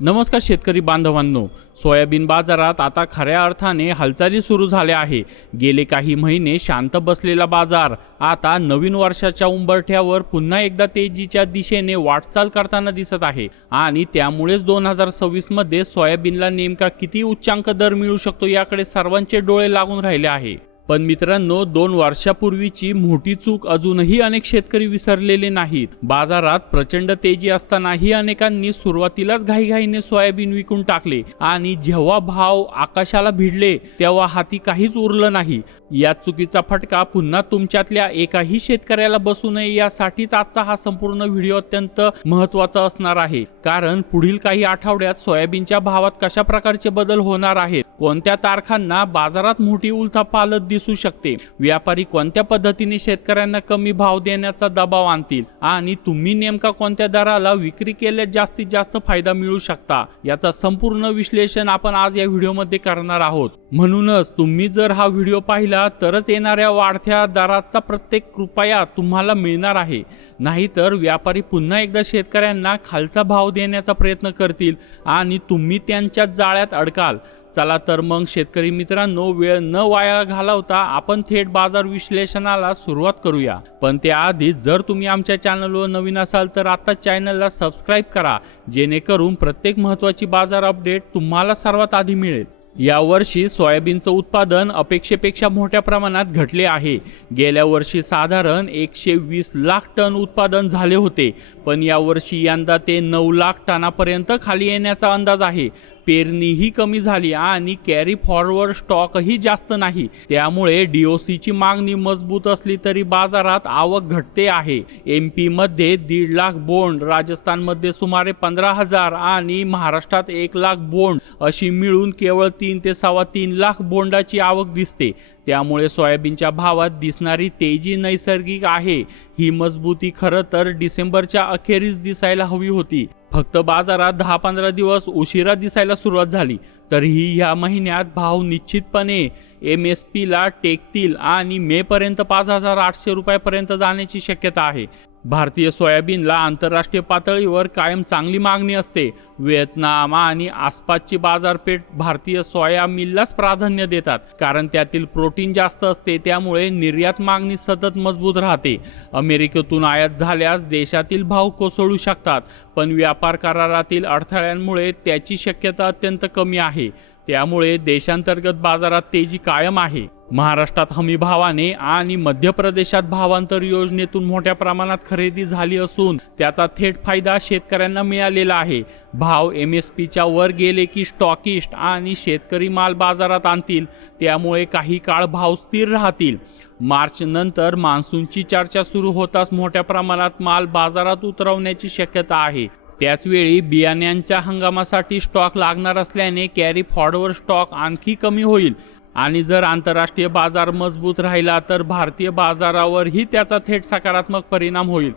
नमस्कार शेतकरी बांधवांनो, सोयाबीन बाजारात आता खऱ्या अर्थाने हालचाली सुरू झाल्या आहे। गेले काही महिने शांत बसलेला बाजार आता नवीन वर्षाच्या उंबरठ्यावर पुन्हा एकदा तेजीच्या दिशेने वाटचाल करताना दिसत आहे आणि त्यामुळेच 2026 मध्ये सोयाबीनला नेमका किती उच्चांक दर मिळू शकतो याकडे सर्वांचे डोळे लागून राहिले आहे। पण मित्रांनो, 2 वर्षापूर्वीची मोठी चूक अजूनही अनेक शेतकरी विसरलेले नाहीत। बाजारात प्रचंड तेजी असतानाही अनेकांनी सुरुवातीलाच घाईघाईने सोयाबीन विकून टाकले आणि जेव्हा भाव आकाशाला भिडले तेव्हा हाती काहीच उरलं नाही। या चुकीचा फटका पुन्हा तुमच्यातल्या एकाही शेतकऱ्याला बसू नये यासाठीच आजचा हा संपूर्ण व्हिडिओ अत्यंत महत्त्वाचा असणार आहे। कारण पुढील काही आठवड्यात सोयाबीनच्या भावात कशा प्रकारचे बदल होणार आहेत, कोणत्या तारखांना बाजारात मोठी उलथापालथ दिसू शकते, व्यापारी कोणत्या पद्धतीने शेतकऱ्यांना कमी भाव देण्याचा दबाव आणतील आणि तुम्ही नेमका कोणत्या दराला विक्री केल्यास जास्तीत जास्त फायदा मिळू शकता, याचा संपूर्ण विश्लेषण आपण आज या व्हिडिओमध्ये करणार आहोत। म्हणूनच तुम्ही जर हा व्हिडिओ पाहिला तरच येणाऱ्या वाढत्या दराचा प्रत्येक रुपया तुम्हाला मिळणार आहे, नाहीतर व्यापारी पुन्हा एकदा शेतकऱ्यांना खालचा भाव देण्याचा प्रयत्न करतील आणि तुम्ही त्यांच्या जाळ्यात अडकाल। चला तर मग शेतकरी मित्रांनो, वेळ न वाया घालवता आपण थेट बाजार विश्लेषणाला सुरुवात करूया। पण त्याआधी जर तुम्ही आमच्या चॅनलवर नवीन असाल तर आता चॅनलला सबस्क्राइब करा, जेणेकरून प्रत्येक महत्त्वाची बाजार अपडेट तुम्हाला सर्वात आधी मिळेल। यावर्षी सोयाबीनचं उत्पादन अपेक्षेपेक्षा मोठ्या प्रमाणात घटले आहे। गेल्या वर्षी साधारण 120 लाख टन उत्पादन झाले होते, पण यावर्षी यंदा ते 9 लाख टनापर्यंत खाली येण्याचा अंदाज आहे। पेरणीही कमी झाली आणि कॅरी फॉरवर्ड स्टॉकही जास्त नाही, त्यामुळे डीओसीची मागणी मजबूत असली तरी बाजारात आवक घटते आहे। MP मध्ये 1.5 लाख बोंड, राजस्थानमध्ये सुमारे 15,000 आणि महाराष्ट्रात 1 लाख बोंड अशी मिळून केवळ 3 ते 3.25 लाख बोंडाची आवक दिसते। त्यामुळे सोयाबीनच्या भावात दिसणारी तेजी नैसर्गिक आहे। ही मजबूती खरं तर डिसेंबरच्या अखेरीस दिसायला हवी होती, फक्त बाजारात 10-15 दिवस उशिरा दिसायला सुरुवात झाली। तरीही या महिन्यात भाव निश्चितपणे MSP ला टेकतील आणि मे पर्यंत 5,800 रुपयापर्यंत जाण्याची शक्यता आहे। भारतीय सोयाबीनला आंतरराष्ट्रीय पातळीवर कायम चांगली मागणी असते। व्हिएतनाम आणि आसपासची बाजारपेठ भारतीय सोया मिललाच प्राधान्य देतात, कारण त्यातील प्रोटीन जास्त असते, त्यामुळे निर्यात मागणी सतत मजबूत राहते। अमेरिकेतून आयात झाल्यास देशातील भाव कोसळू शकतात, पण व्यापार करारातील अडथळ्यांमुळे त्याची शक्यता अत्यंत कमी आहे। त्यामुळे देशांतर्गत बाजारात तेजी कायम आहे। महाराष्ट्रात हमी भावाने आणि मध्य प्रदेशात भावांतर योजनेतून मोठ्या प्रमाणात खरेदी झाली असून त्याचा थेट फायदा शेतकऱ्यांना मिळालेला आहे। भाव MSPच्या वर गेले की स्टॉकिस्ट आणि शेतकरी माल बाजारात आणतील, त्यामुळे काही काळ भाव स्थिर राहतील। मार्च नंतर मान्सूनची चर्चा सुरू होताच मोठ्या प्रमाणात माल बाजारात उतरवण्याची शक्यता आहे। त्याचवेळी बियाण्यांच्या हंगामासाठी स्टॉक लागणार असल्याने कॅरी फॉरवर्ड स्टॉक आणखी कमी होईल आणि जर आंतरराष्ट्रीय बाजार मजबूत राहिला तर भारतीय बाजारावरही त्याचा थेट सकारात्मक परिणाम होईल।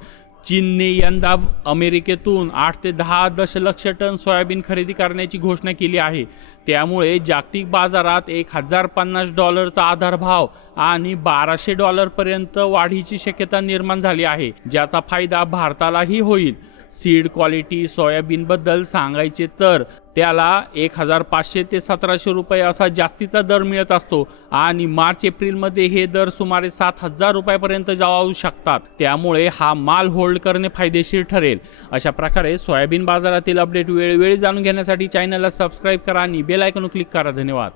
चीनने यंदा अमेरिकेतून 8 ते 10 दशलक्ष टन सोयाबीन खरेदी करण्याची घोषणा केली आहे। त्यामुळे जागतिक बाजारात $1,050चा आधारभाव आणि $1,200 पर्यंत वाढीची शक्यता निर्माण झाली आहे, ज्याचा फायदा भारतालाही होईल। सीड क्वालिटी सोयाबीन बद्दल सांगायचे तर त्याला 1,500 ते 1,700 रुपये असा जास्तीचा दर मिळत असतो आणि मार्च-एप्रिल मध्ये हे दर सुमारे 7,000 रुपयापर्यंत जाऊ शकतात। त्यामुळे हा माल होल्ड करणे फायदेशीर ठरेल। अशा प्रकारे सोयाबीन बाजारातील अपडेट वेळोवेळी जाणून घेण्यासाठी चॅनलला सबस्क्राइब करा आणि बेल आयकॉन क्लिक करा। धन्यवाद।